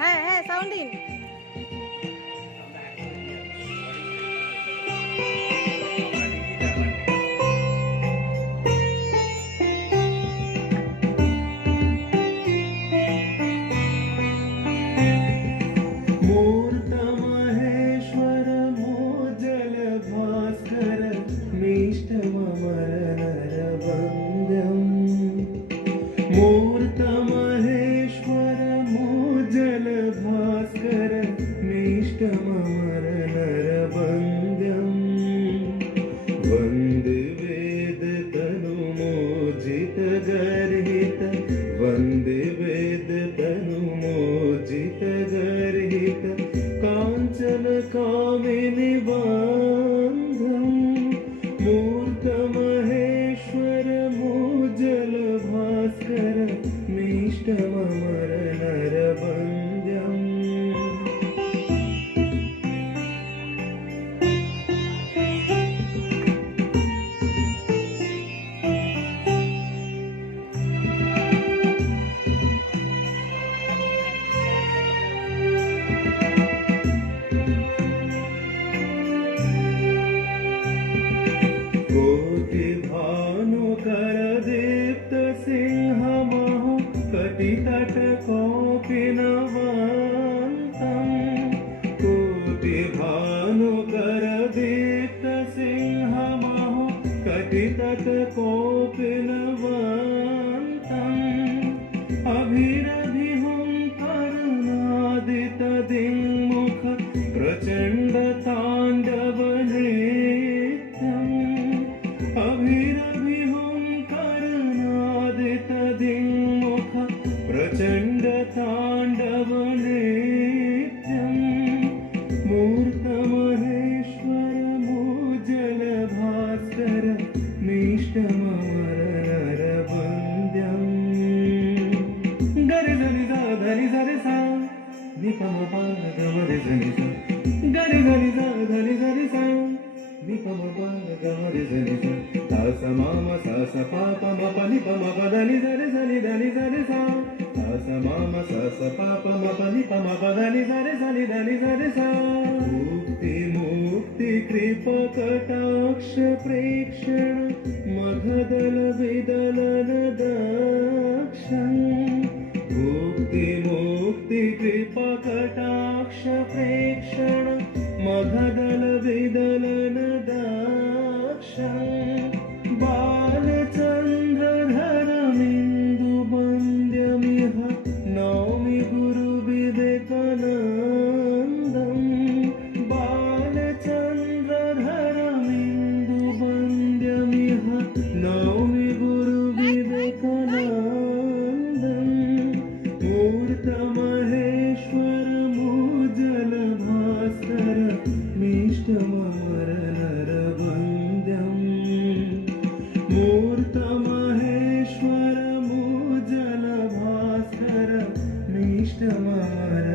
হ্যাঁ sound in. मूर्त महेश्वर मोजल भास्कर मीष्टममरनरवन्द्यम् मूर्त महेश्वर मोजल भास्कर मीष्टममरनरवन्द्यम् वन्दे वेद तनुमोजित गर्हित वन्दे वेद तनुमोजित गर्हित काञ्चन कामिनि बान्धम् मूर्त महेश्वर मोजल भास्कर मीष्टममर नरवन्द्यम् कोटिभानुकर दीप्त सिंहमः कटितट कौपीनवन्तम् कोटिभानुकर दीप्त सिंहमः कटितट कौपीनवन्तम् अभिरभिहुं करुणादित दिङ्मुख प्रचण्ड ताण्डवनृत्यम् अभिरभिहुं करुणादित दिङ्मुख प्रचण्ड ताण्डवनृत्यम् मूर्त महेश्वर मोजल भास्कर मीष्टममर नरवन्द्यम् गरि धनि सा धनि सरि सा निपम पाद गमरि धनि सा गरि धनि सा धनि सरि सा निपम पाद गमरि धनि सा सा स माम सा स पाप म प नि प म प धनि सरि सनि धनि सरि सा सा स माम सा स पाप म प नि प म प धनि सरि सनि धनि सरि सा मुक्ति मुक्ति कृपा कटाक्ष प्रेक्षण मघदल विदलन दक्षम् मुक्ति मुक्ति कृपा कटाक्ष प्रेक्षण मघदल विदलन दक्षम् बालचन्द्रधरमिन्दु वन्द्यमिह नौमि गुरुविवेकानन्दम् बालचन्द्रधरमिन्दु वन्द्यमिह नौमि गुरुविवेकानन्दम् मूर्त महेश्वर मोजल भास्कर मीष्टममर नरवन्द्यम् मूर्त महेश्वर मोजल भास्कर मीष्टममर